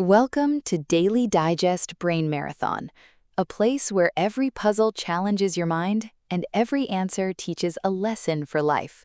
Welcome to Daily Digest Brain Marathon, a place where every puzzle challenges your mind and every answer teaches a lesson for life.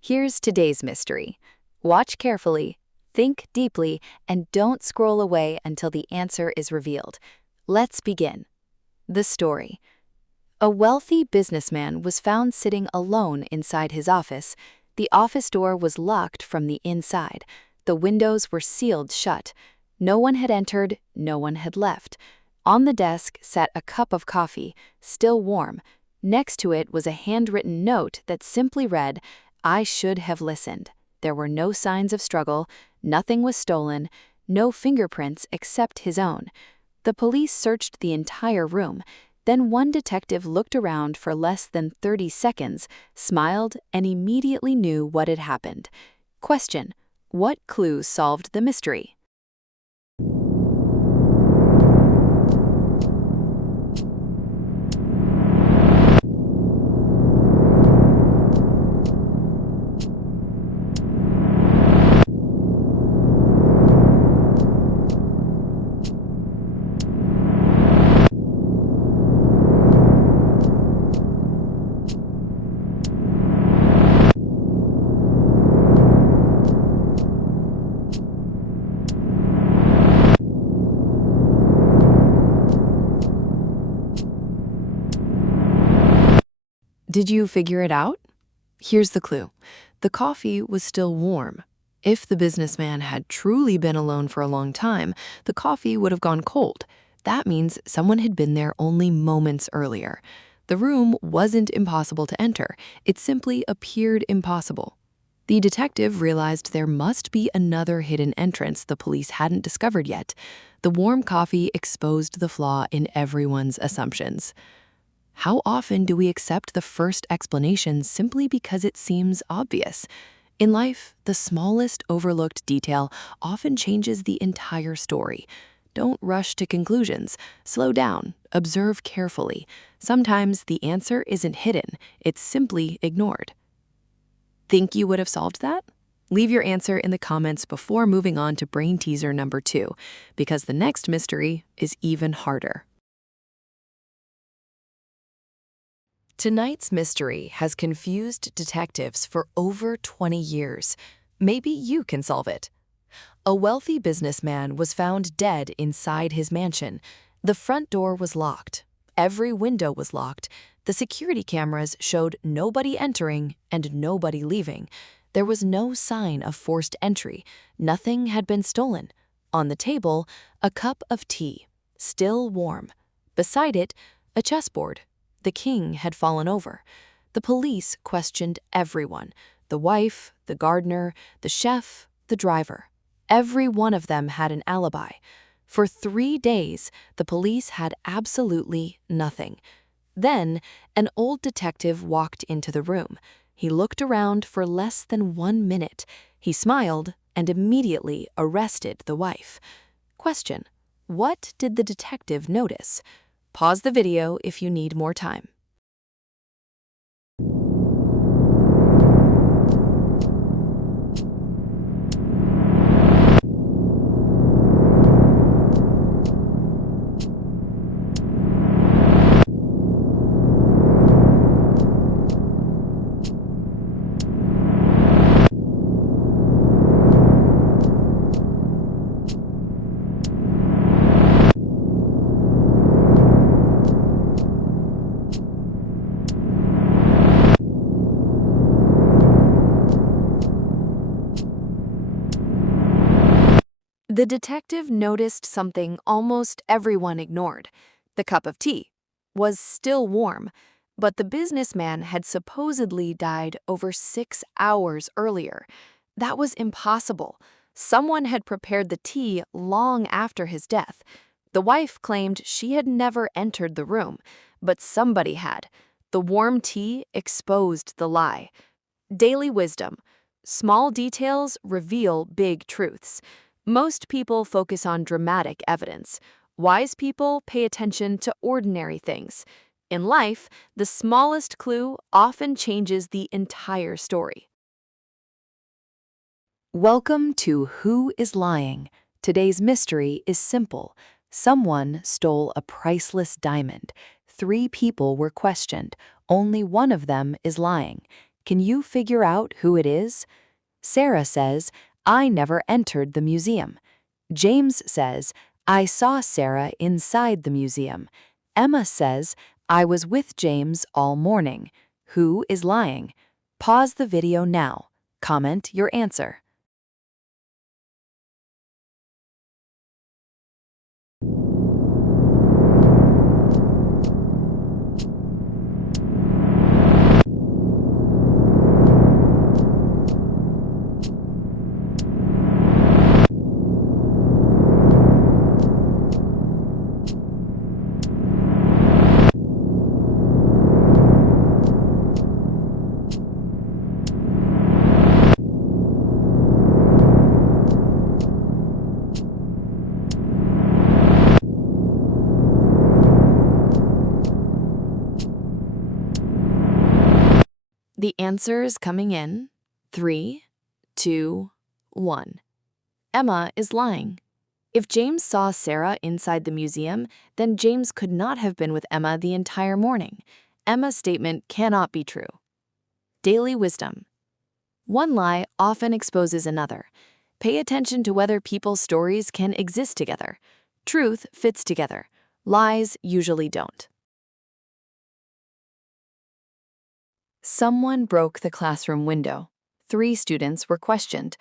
Here's today's mystery. Watch carefully, think deeply, and don't scroll away until the answer is revealed. Let's begin. The story. A wealthy businessman was found sitting alone inside his office. The office door was locked from the inside. The windows were sealed shut. No one had entered, no one had left. On the desk sat a cup of coffee, still warm. Next to it was a handwritten note that simply read, "I should have listened." There were no signs of struggle, nothing was stolen, no fingerprints except his own. The police searched the entire room. Then one detective looked around for less than 30 seconds, smiled, and immediately knew what had happened. Question: what clue solved the mystery? Did you figure it out? Here's the clue. The coffee was still warm. If the businessman had truly been alone for a long time, the coffee would have gone cold. That means someone had been there only moments earlier. The room wasn't impossible to enter. It simply appeared impossible. The detective realized there must be another hidden entrance the police hadn't discovered yet. The warm coffee exposed the flaw in everyone's assumptions. How often do we accept the first explanation simply because it seems obvious? In life, the smallest overlooked detail often changes the entire story. Don't rush to conclusions. Slow down. Observe carefully. Sometimes the answer isn't hidden. It's simply ignored. Think you would have solved that? Leave your answer in the comments before moving on to brain teaser number 2, because the next mystery is even harder. Tonight's mystery has confused detectives for over 20 years. Maybe you can solve it. A wealthy businessman was found dead inside his mansion. The front door was locked. Every window was locked. The security cameras showed nobody entering and nobody leaving. There was no sign of forced entry. Nothing had been stolen. On the table, a cup of tea, still warm. Beside it, a chessboard. The king had fallen over. The police questioned everyone: the wife, the gardener, the chef, the driver. Every one of them had an alibi. For 3 days, the police had absolutely nothing. Then, an old detective walked into the room. He looked around for less than 1 minute. He smiled and immediately arrested the wife. Question: what did the detective notice? Pause the video if you need more time. The detective noticed something almost everyone ignored. The cup of tea was still warm, but the businessman had supposedly died over 6 hours earlier. That was impossible. Someone had prepared the tea long after his death. The wife claimed she had never entered the room, but somebody had. The warm tea exposed the lie. Daily wisdom: small details reveal big truths. Most people focus on dramatic evidence. Wise people pay attention to ordinary things. In life, the smallest clue often changes the entire story. Welcome to Who is Lying? Today's mystery is simple. Someone stole a priceless diamond. 3 people were questioned. Only one of them is lying. Can you figure out who it is? Sarah says, I never entered the museum. James says, I saw Sarah inside the museum. Emma says, I was with James all morning. Who is lying? Pause the video now. Comment your answer. The answers coming in. 3, 2, 1. Emma is lying. If James saw Sarah inside the museum, then James could not have been with Emma the entire morning. Emma's statement cannot be true. Daily wisdom. One lie often exposes another. Pay attention to whether people's stories can exist together. Truth fits together. Lies usually don't. Someone broke the classroom window. 3 students were questioned.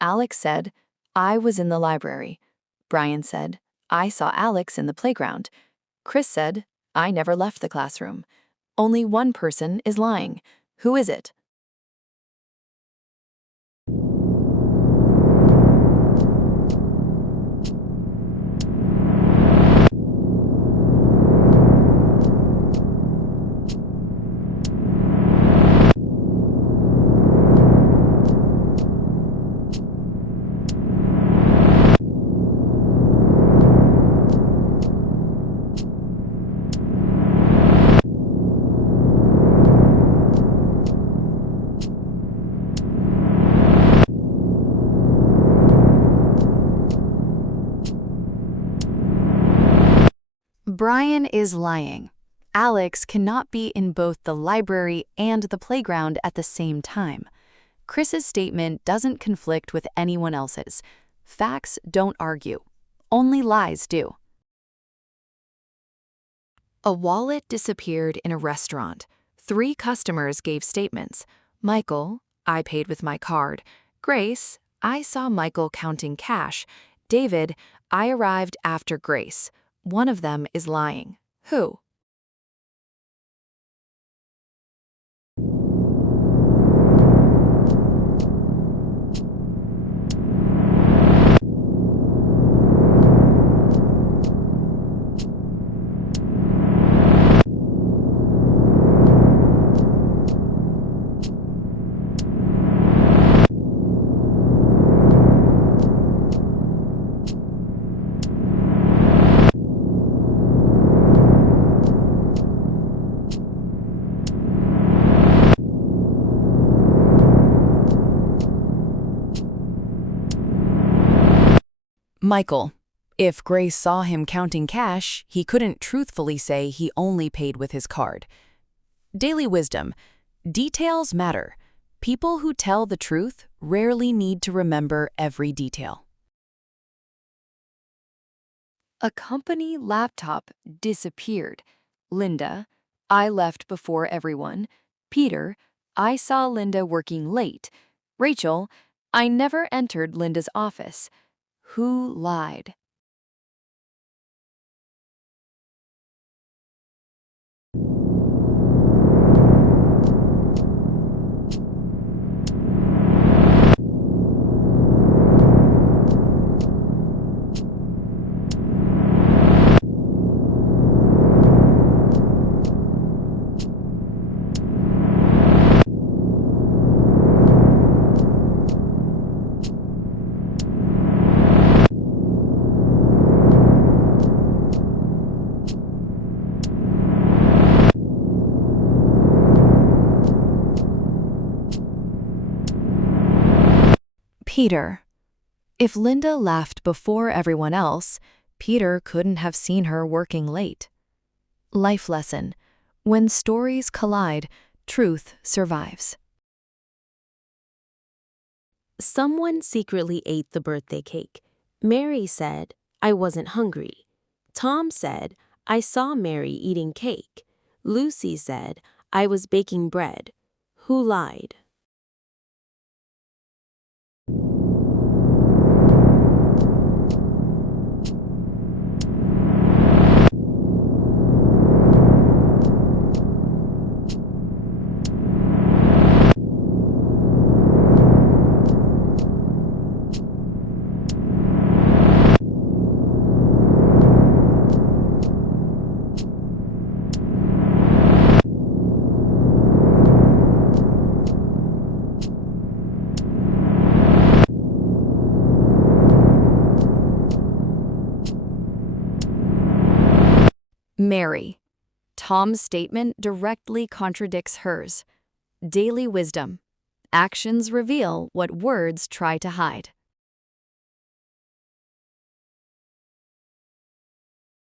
Alex said, I was in the library. Brian said, I saw Alex in the playground. Chris said, I never left the classroom. Only one person is lying. Who is it? Brian is lying. Alex cannot be in both the library and the playground at the same time. Chris's statement doesn't conflict with anyone else's. Facts don't argue. Only lies do. A wallet disappeared in a restaurant. 3 customers gave statements. Michael, I paid with my card. Grace, I saw Michael counting cash. David, I arrived after Grace. One of them is lying. Who? Michael. If Grace saw him counting cash, he couldn't truthfully say he only paid with his card. Daily wisdom. Details matter. People who tell the truth rarely need to remember every detail. A company laptop disappeared. Linda, I left before everyone. Peter, I saw Linda working late. Rachel, I never entered Linda's office. Who lied? Peter. If Linda laughed before everyone else, Peter couldn't have seen her working late. Life lesson: when stories collide, truth survives. Someone secretly ate the birthday cake. Mary said, "I wasn't hungry." Tom said, "I saw Mary eating cake." Lucy said, "I was baking bread." Who lied? Mary. Tom's statement directly contradicts hers. Daily wisdom: actions reveal what words try to hide.